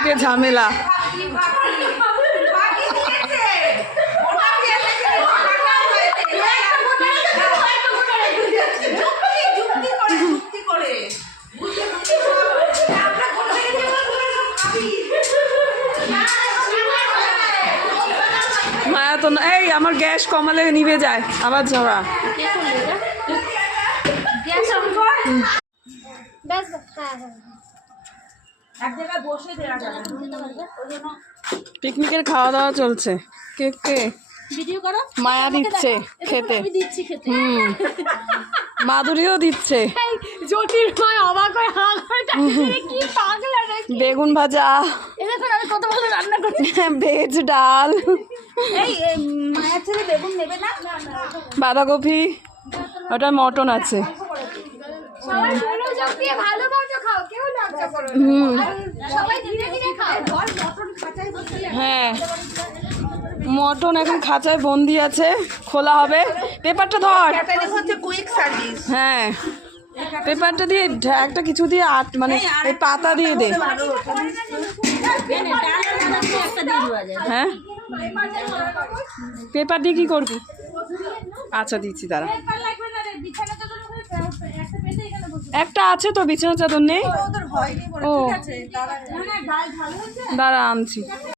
চারিদিকে ঝামেলা। মায়া তো এই আমার গ্যাস কমালে নিভে যায় আবার ঝগড়া। পিকনিকের খাওয়া দাওয়া চলছে। কে কে মায়া দিচ্ছে খেতে, মাধুরীও দিচ্ছে। বেগুন ভাজা, ভেজ ডাল, বাঁধাকপি, ওটা মটন আছে। হ্যাঁ মটন এখন খাঁচায় বন্দি আছে, খোলা হবে। পেপারটা ধর। হ্যাঁ পেপারটা দিয়ে একটা কিছু দিয়ে মানে এই পাতা দিয়ে দে। হ্যাঁ পেপার দিয়ে কি করবি? আচ্ছা দিচ্ছি দাঁড়া। একটা আছে তো বিছানা চাদর নেই। ও দাঁড়া আনছি।